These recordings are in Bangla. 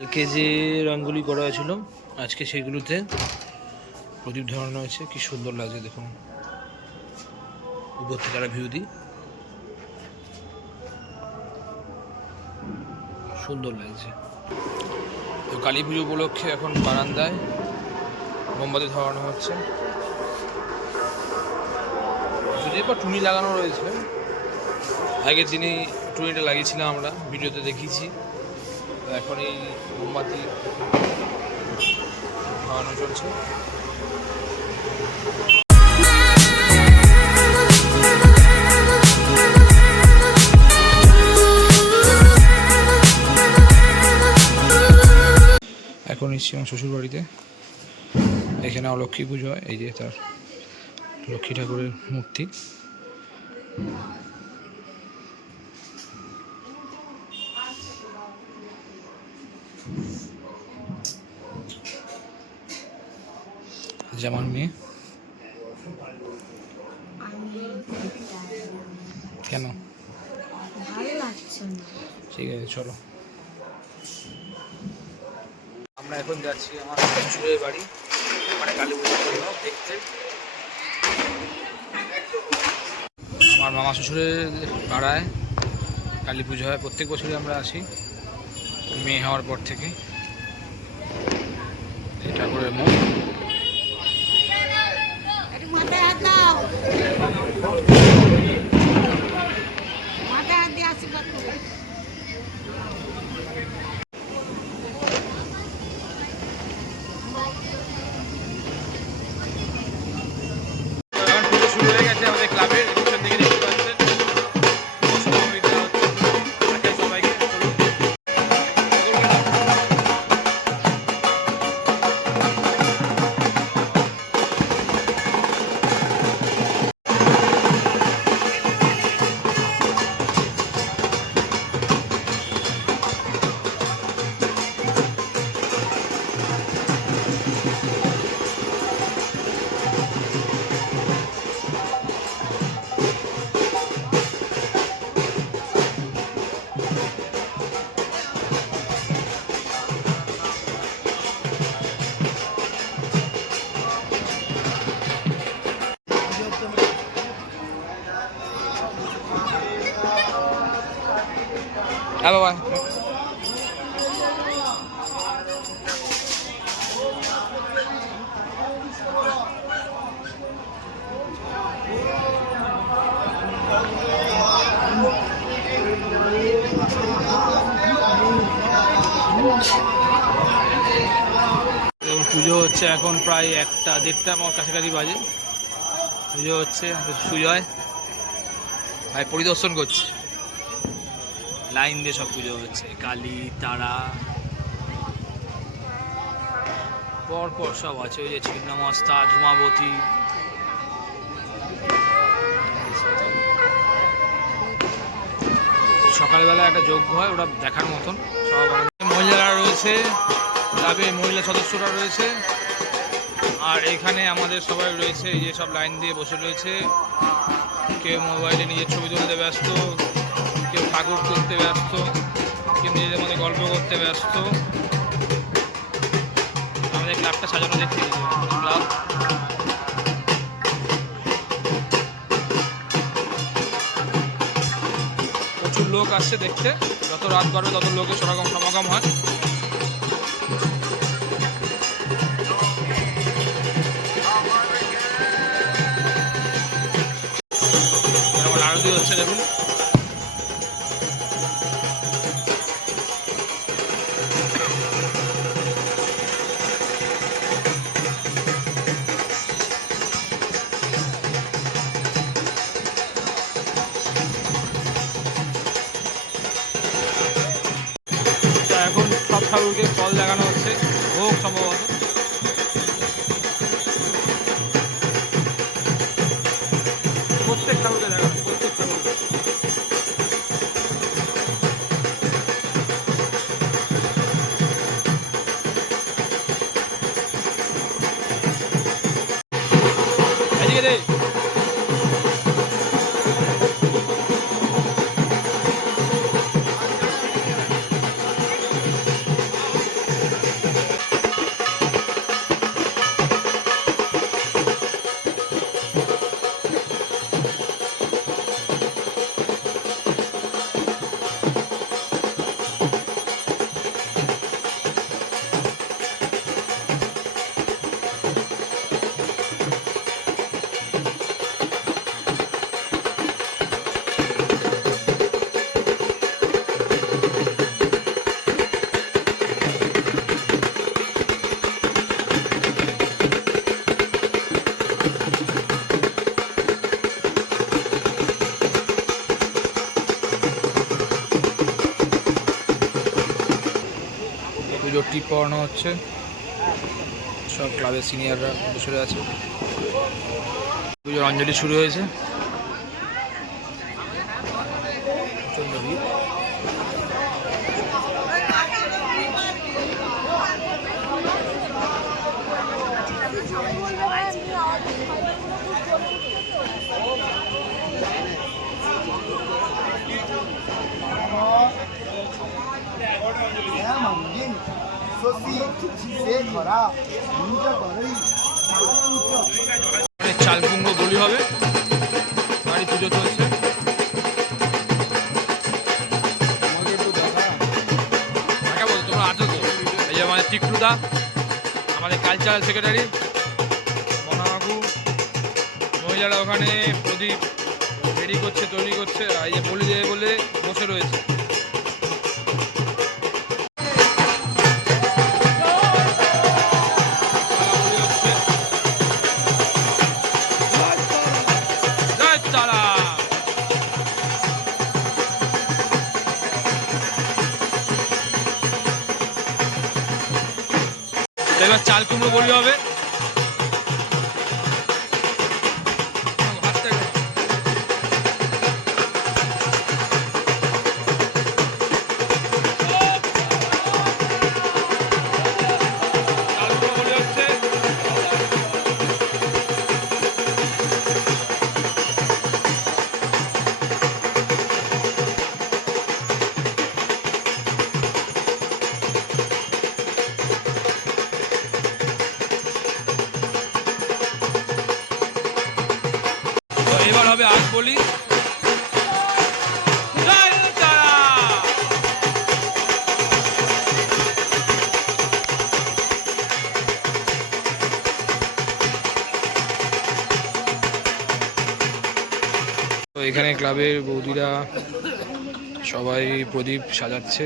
কালকে যে রঙগুলি করা হয়েছিল আজকে সেগুলোতে প্রদীপ ধরানো হয়েছে। কি সুন্দর লাগছে দেখুন, উপর থেকে একটা ভিউ দিই, সুন্দর লাগছে। তো কালী পুজো উপলক্ষে এখন বারান্দায় মোমবাতি ধরানো হচ্ছে। যদিও বা টুনি লাগানো রয়েছে, আগের দিনই টুনিটা লাগিয়েছিলাম, আমরা ভিডিওতে দেখিয়েছি। এখন এই মোমবাতি ধরানো চলছে। এখন এসছি আমার শ্বশুর বাড়িতে। এখানে লক্ষ্মী পুজো হয়, এই যে তার লক্ষ্মী ঠাকুরের মূর্তি। যে আমার মেয়ে। কেন ঠিক আছে, চলো। আমরা এখন যাচ্ছি আমার শ্বশুরের বাড়ি, মানে কালী পুজোর জন্য দেখতে। আমার মামা শ্বশুরের পাড়ায় কালী পুজো হয়, প্রত্যেক বছরই আমরা আসি মেয়ে হওয়ার পর থেকে। এই ঠাকুরের মুখ। শুরু হয়ে গেছে আমাদের ক্লাবের পিছন দিকে, দেখতে পাচ্ছেন সবাইকে। হ্যাঁ বাবা। পুজো হচ্ছে এখন প্রায় 1টা-1:30 আমার কাছাকাছি বাজে। পুজো হচ্ছে, সুজয় ভাই পরিদর্শন করছে, লাইন দিয়ে সব পুজো হচ্ছে। কালী, তারা, পরপর সব আছে। ওই যে ছিন্নমস্তা, ধূমাবতী। সকালবেলা একটা যজ্ঞ হয়, ওটা দেখার মতন। সব মহিলারা রয়েছে, ক্লাবের মহিলা সদস্যরা রয়েছে, আর এখানে আমাদের সবাই রয়েছে। এই যে সব লাইন দিয়ে বসে রয়েছে, কেউ মোবাইলে নিজের ছবি তুলতে ব্যস্ত, কেউ ঠাকুর তুলতে ব্যস্ত, কেউ নিজেদের মধ্যে গল্প করতে ব্যস্ত। আমাদের ক্লাবটা সাজানো দেখতে, ক্লাব প্রচুর লোক আসছে দেখতে। যত রাত বাড়বে তত লোকের সমাগম হয়। যেমন আরতি হচ্ছে দেখুন। এখন সব ঠাকুরকে ফল দেখানো হচ্ছে, ভোগ সম্ভবত। প্রত্যেক ঠাকুরকে দেখানো, প্রত্যেক ঠাকুরকে। এদিকে দে। পুজোর টিপ পড়ানো হচ্ছে, সব ক্লাবের সিনিয়ররা বসে আছে। পুজোর অঞ্জলি শুরু হয়েছে। চাল কুমড়ো বলি হবে, বাড়ি পুজো চলছে। তোমরা আছো তো? এই যে আমাদের টিকলুদা, আমাদের কালচারাল সেক্রেটারি মনাবাবু, মহিলারা ওখানে প্রদীপ রেডি করছে, তৈরি করছে। আর এই যে বলি দেবে বলে বসে রয়েছে। এবার চাল কুমড়ো বলি হবে। এবার হবে আজ বলি। তো এখানে ক্লাবের বৌদিরা সবাই প্রদীপ সাজাচ্ছে,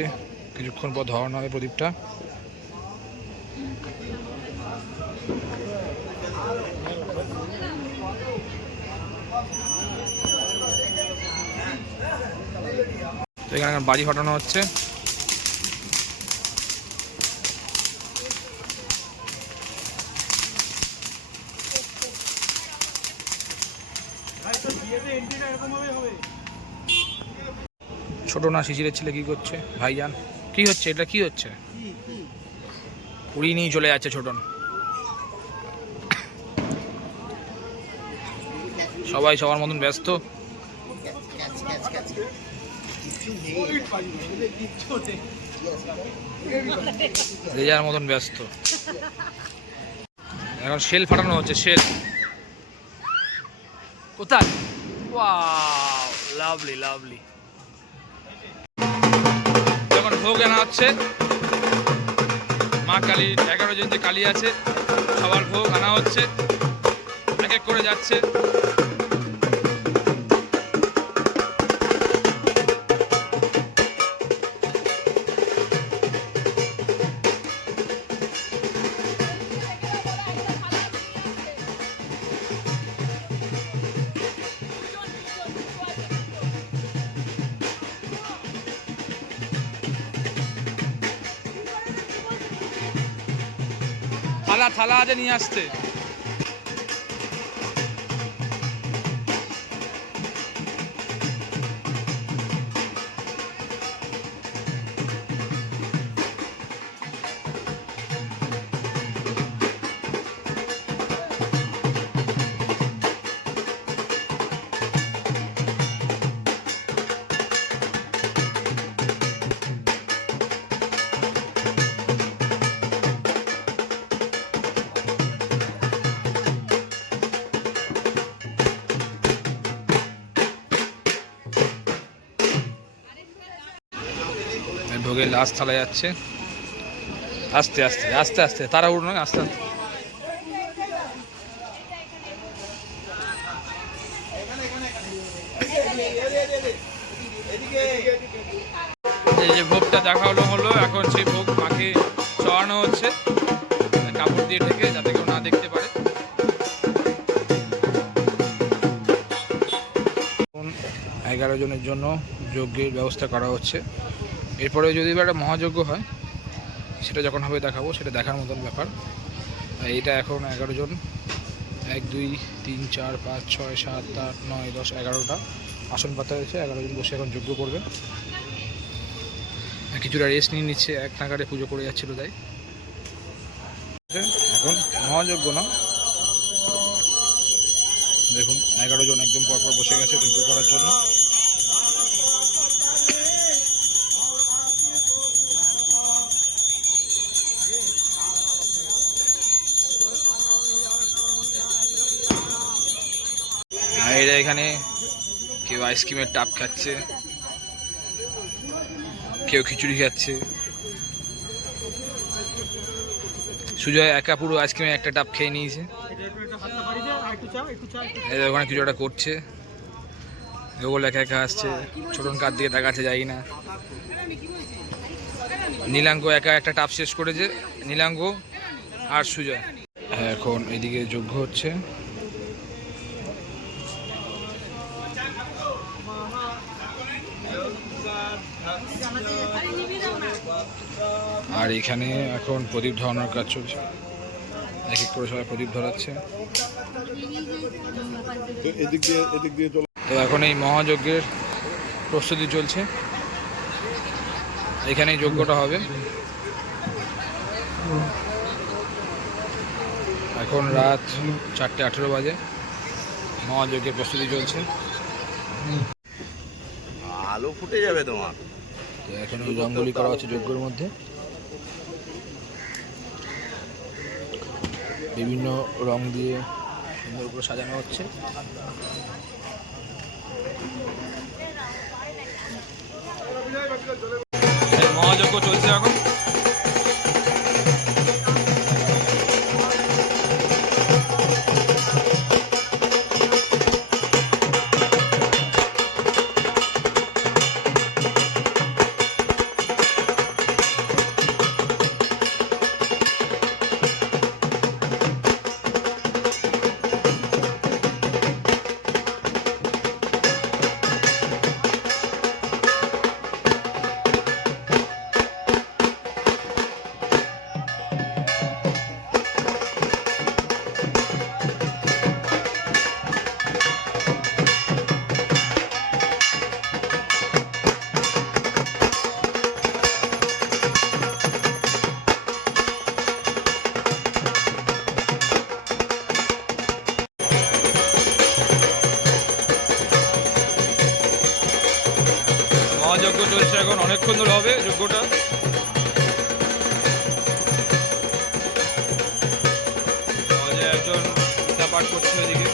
কিছুক্ষণ পর ধরানো হবে প্রদীপটা। তো এখানে বাজি ফাটানো হচ্ছে। ছোট না শিশিরের ছেলে কি করছে? ভাইজান কি হচ্ছে? এটা কি হচ্ছে? উড়িয়ে নিয়ে চলে যাচ্ছে ছোটন। সবাই সবার মতন ব্যস্ত। যে যার মতন ব্যস্ত। এখন শেল ফাটানো হচ্ছে। শেল কোথায়? Wow, lovely lovely. যখন ভোগ আনা হচ্ছে, মা কালী 11 জন যে কালী আছে সবার ভোগ আনা হচ্ছে, এক এক করে যাচ্ছে। থালা থালা আছে, নিয়ে আসছে। ভোগের লাস্ট থালা যাচ্ছে আস্তে আস্তে আস্তে আস্তে, তাড়াহুড়ো নয়, আস্তে আস্তে। এই যে ভোগটা দেখানো হলো, এখন সেই ভোগ মাকে চড়ানো হচ্ছে কাপড় দিয়ে ঢেকে, যাতে কেউ না দেখতে পারে। 11 জনের জন্য যজ্ঞের ব্যবস্থা করা হচ্ছে। এরপরে যদি একটা মহাযজ্ঞ হয়, সেটা যখন হবে দেখাবো, সেটা দেখার মতন ব্যাপার। এইটা এখন 11 জন, 1 2 3 4 5 6 7 8 9 10 11টা আসন পাতা হয়েছে। 11 জন বসে এখন যজ্ঞ করবে। কিছুটা রেস্ট নিয়ে নিচ্ছে, এক নাগারে পুজো করে যাচ্ছিল তাই। এখন মহাযজ্ঞ না, দেখুন 11 জন একদম পরপর বসে গেছে যজ্ঞ করার জন্য। আর এরা এখানে কেউ আইসক্রিমের টাপ খাচ্ছে, কেউ খিচুড়ি খাচ্ছে। সুজয় একা পুরো আইসক্রিমের একটা টাপ খেয়ে নিয়েছে। ওখানে কিছু একটা করছে, গোগল একা একা আসছে, ছোটন কার দিকে তাকাচ্ছে, যাই না। নীলাঙ্গ একা একটা টাপ শেষ করেছে, নীলাঙ্গ আর সুজয়। এখন এদিকে যজ্ঞ হচ্ছে। আর এখানে এখন প্রদীপ ধরানোর কাজ চলছে, এক এক করে সবাই প্রদীপ ধরাচ্ছে। তো এখন এই মহাযজ্ঞের প্রস্তুতি চলছে, এখানেই যজ্ঞটা হবে। এখন রাত 4:18 বাজে, মহাযজ্ঞের প্রস্তুতি চলছে। আলো ফুটে যাবে তোমার। তো এখন রঙ্গোলি করা হচ্ছে যজ্ঞের মধ্যে, বিভিন্ন রং দিয়ে সুন্দর করে সাজানো হচ্ছে। মহাযজ্ঞ চলছে এখন। মহাযজ্ঞ চলছে এখন, অনেকক্ষণ ধরে হবে যজ্ঞটা। একজন গীতা পাঠ করছে ওইদিকে।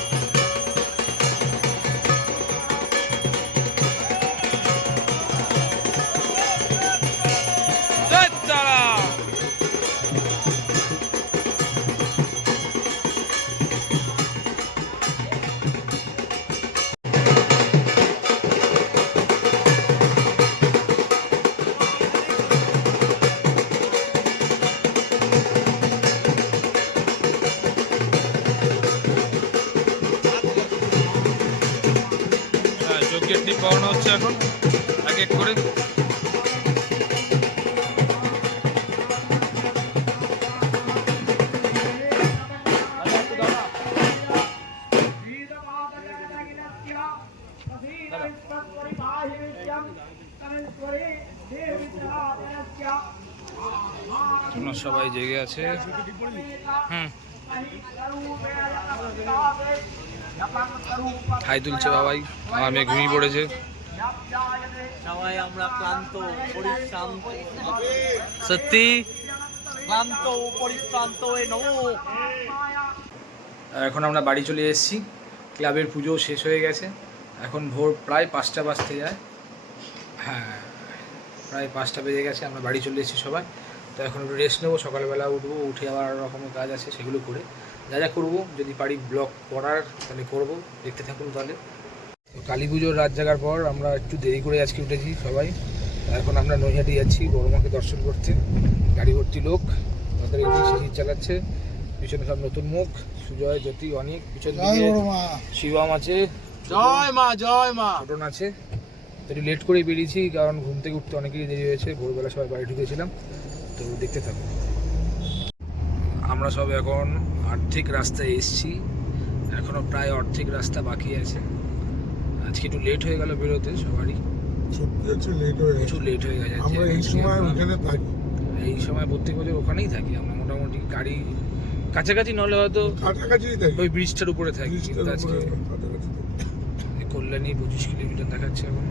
যজ্ঞের টিপ পাওয়ানো হচ্ছে এখন এক এক করে। সবাই জেগে আছে। খাই তুলছে বাবাই, আমার মেয়ে ঘুমিয়ে পড়েছে। সবাই আমরা ক্লান্ত, পরিশ্রান্ত, সত্যি ক্লান্ত পরিশ্রান্ত হয়ে নমো। এখন আমরা বাড়ি চলে এসেছি, ক্লাবের পুজো শেষ হয়ে গেছে। এখন ভোর প্রায় 5টা বাজতে যায়, হ্যাঁ প্রায় 5টা বেজে গেছে। আমরা বাড়ি চলে এসেছি সবাই। তো এখন একটু রেস্ট নেবো, সকালবেলা উঠবো, উঠে আবার আরও রকমের কাজ আছে সেগুলো করে যা যা করবো, যদি পারি ব্লগ করার তাহলে করবো, দেখতে থাকুন তাহলে। তো কালী পুজোর রাত জাগার পর আমরা একটু দেরি করে আজকে উঠেছি সবাই। এখন আমরা নৈহাটি যাচ্ছি বড় মাকে দর্শন করতে। গাড়ি ভর্তি লোক, তাদের এটি শিশির চালাচ্ছে, পিছনে সব নতুন মুখ, সুজয়, জ্যোতি, অনেক পিছন দিকে শিবাম আছে, জয় মা জয় মা, ছোটন আছে। তো একটু লেট করে বেরিয়েছি কারণ ঘুম থেকে উঠতে অনেকেরই দেরি হয়েছে, ভোরবেলা সবাই বাড়ি ঢুকেছিলাম। তো দেখতে থাকো। আমরা সব এখন আর্থিক রাস্তায় এসেছি, এখনো প্রায় অর্ধেক রাস্তা বাকি আছে। আজকে একটু লেট হয়ে গেল বেরোতে সবারই, প্রচুর লেট হয়ে গেছে। আমরা এই সময় ওখানে থাকি, এই সময় প্রত্যেক বছর ওখানেই থাকি আমরা, মোটামুটি গাড়ি কাছাকাছি নলে হয়তো কাছাকাছি থাকি, ওই ব্রিজটার উপরে থাকি। কিন্তু আজকে কল্যাণী 25 কিলোমিটার দেখাচ্ছে এখন,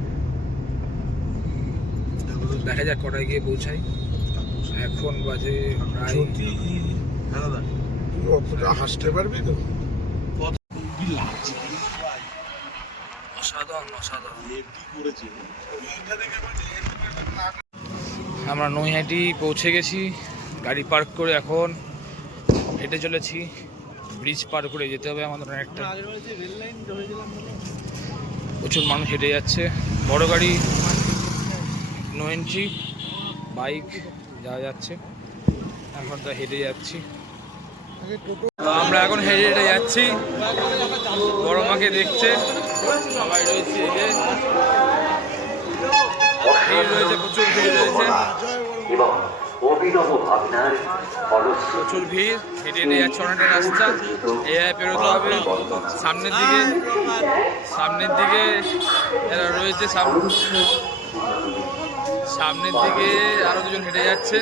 দেখা যাক কটায় গিয়ে পৌঁছাই। এখন বাজে প্রায় তুই অতটা হাসতে পারবি তো? অসাধারণ অসাধারণ। আমরা নৈহাটি পৌঁছে গেছি, গাড়ি পার্ক করে এখন হেঁটে চলেছি। ব্রিজ পার করে যেতে হবে আমাদের একটা, প্রচুর মানুষ হেঁটে যাচ্ছে, বড় গাড়ি 9 ইঞ্চি বাইক যাওয়া যাচ্ছে। এখন তো হেঁটে যাচ্ছি, আমরা এখন হেঁটে হেঁটে যাচ্ছি। বড় মাকে দেখছে সবাই রয়েছে, এই যে ভিড় রয়েছে, প্রচুর ভিড় রয়েছে, প্রচুর ভিড়। হেঁটে হেঁটে যাচ্ছে অনেকটা রাস্তা, এইভাবে পেরোতে হবে সামনের দিকে। সামনের দিকে এরা রয়েছে, সামনের দিকে আরো দুজন হেঁটে যাচ্ছে।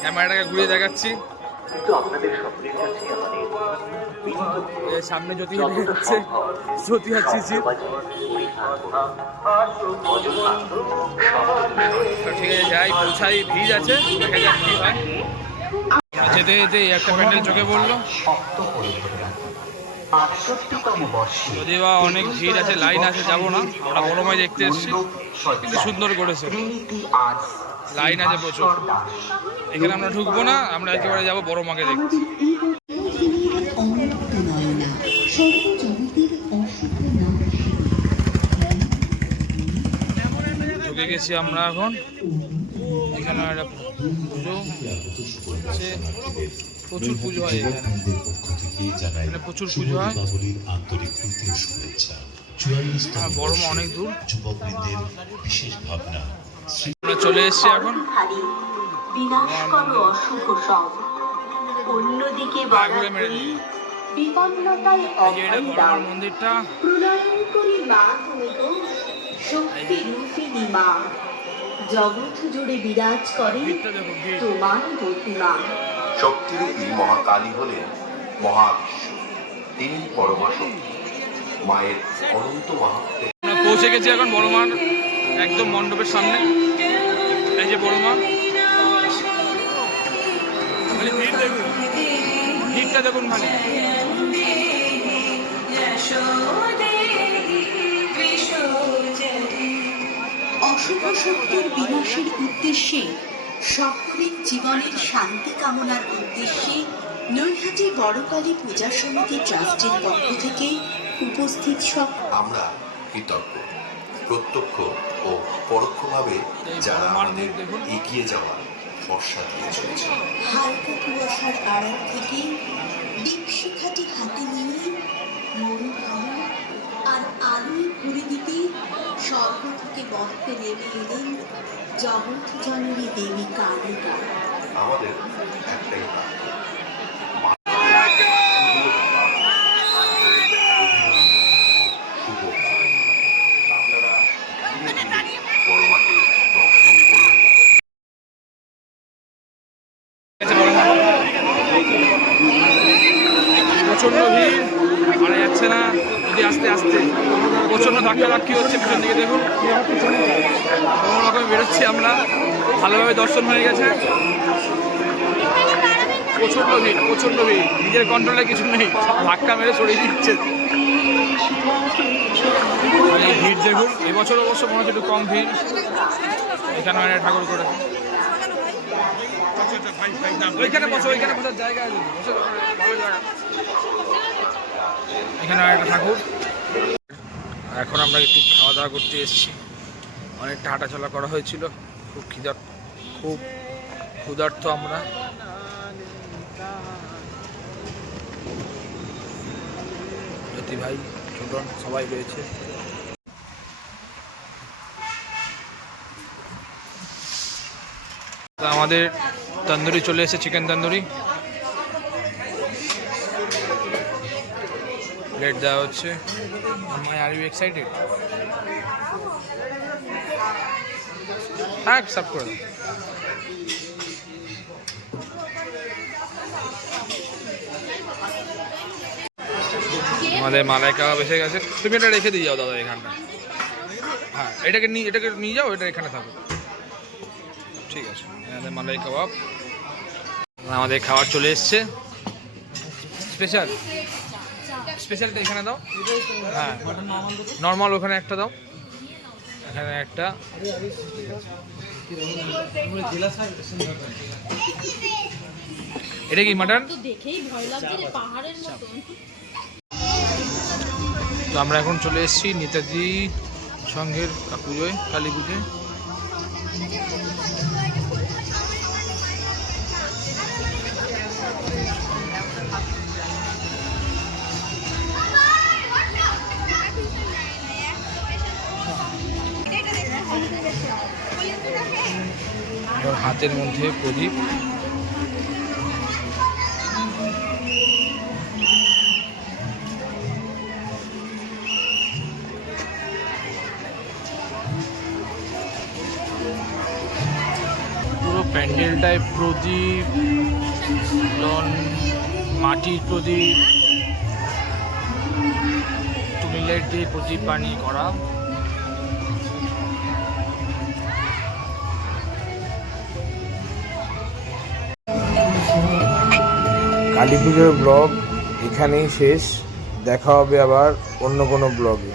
ক্যামেরাটাকে ঘুরিয়ে দেখাচ্ছি, সামনে জ্যোতি হেঁটে যাচ্ছে, জ্যোতি যাচ্ছি। ঠিক আছে, যাই পৌঁছাই, ভিড় আছে, দেখা যাক কি হয়। যেতে যেতে একটা প্যান্ডেল চোখে পড়লো, যদি বা অনেক ভিড় আছে, লাইন আছে, যাবো না। আমরা বড় মাই দেখতে এসেছি, কিন্তু সুন্দর করেছে, লাইন আছে প্রচুর। এখানে আমরা ঢুকবো না, আমরা একেবারে যাবো বড় মাকে দেখতে। ঢুকে গেছি আমরা এখন। এখানে একটা পুজো হচ্ছে, প্রচুর পুজো হয় এখানে, প্রচুর পুজো হয়। বড় মা অনেক দূর, আমরা চলে এসেছি এখন। মন্দিরটা জগৎ জুড়ে বিরাজ করে তোমার প্রতিমা। শক্তিরূপী মহাকালী হলেন মহাবিশ্ব, তিনি পরমা শক্তি। মায়ের অনন্ত মাহাত্ম্যে আমরা পৌঁছে গেছি এখন বড় মার একদম মণ্ডপের সামনে। এই যে বড় মা, ভিড় দেখুন, ভিড়টা দেখুন খালি। অশুভ শক্তির বিনাশের উদ্দেশ্যে, সকলের জীবনের শান্তি কামনার উদ্দেশ্যে নৈহাটি বড়কালী পূজা সমিতি ট্রাস্টের পক্ষ থেকে উপস্থিত সব আমরা কৃতজ্ঞ, প্রত্যক্ষ ও পরোক্ষভাবে যারা আমাদের এগিয়ে যাওয়ার ভরসা দিয়ে চলেছে। হালকা কুয়াশার আড়াল থেকে দীপশিখাটি হাতে নিয়ে মরুভূমি আর আলোয় ভরে দিতে স্বর্গ থেকে বর্তে নেমে এলেন জগৎ জননী দেবী কালিকা। আমাদের একটাই প্রার্থনা, আপনারা বড় মাকে দর্শন করুন। প্রচন্ড ভিড়, মারা যাচ্ছে না, যদি আস্তে আস্তে প্রচন্ড ধাক্কাধাক্কি হচ্ছে। পিছন দিকে দেখুন, কোনো রকম বেরোচ্ছি আমরা, ভালোভাবে দর্শন হয়ে গেছে। প্রচন্ড ভিড়, প্রচন্ড ভিড়, নিজের কন্ট্রোলে কিছু নেই, ধাক্কা মেরে সরিয়ে দিচ্ছে। এই ভিড় দেখুন, এবছর অবশ্য মনে হচ্ছে একটু কম ভিড়। এখানে ঠাকুর করে ওইখানে বসো, ওইখানে বসার জায়গা আছে, ভালো জায়গা। এখানে একটা ঠাকুর। এখন আমরা একটু খাওয়া দাওয়া করতে এসেছি, অনেকটা হাঁটাচলা করা হয়েছিল, খুব ক্ষুধার্ত আমরা। জ্যোতি ভাই, ছোটন সবাই রয়েছে। আমাদের তন্দুরি চলে এসেছে, চিকেন তন্দুরি প্লেট দেওয়া হচ্ছে। Are you excited? হ্যাঁ, সার্ভ করে দাও। আমাদের মালাই কাবাব এসে গেছে। তুমি এটা রেখে দিয়ে যাও দাদা এখানটা। হ্যাঁ, এটাকে নিয়ে যাও, এটা এখানে থাকো। ঠিক আছে, আমাদের মালাই কাবাব, আমাদের খাবার চলে এসছে। স্পেশালটা এখানে দাও। হ্যাঁ, নর্মাল ওখানে একটা দাও, এখানে একটা। এটা কি মাটন? দেখেই ভয় লাগছে যে পাহাড়ের মতন। তো আমরা এখন চলে এসেছি নেতাজি সংঘের পুজোয়, কালী পুজোয়। হাতের মধ্যে প্রদীপ, পুরো প্যান্ডেলটায় প্রদীপ, মাটির প্রদীপ, মিলেট দিয়ে প্রদীপ বানিয়ে করা। কালী পুজোর ব্লগ এখানেই শেষ। দেখা হবে আবার অন্য কোনো ব্লগে।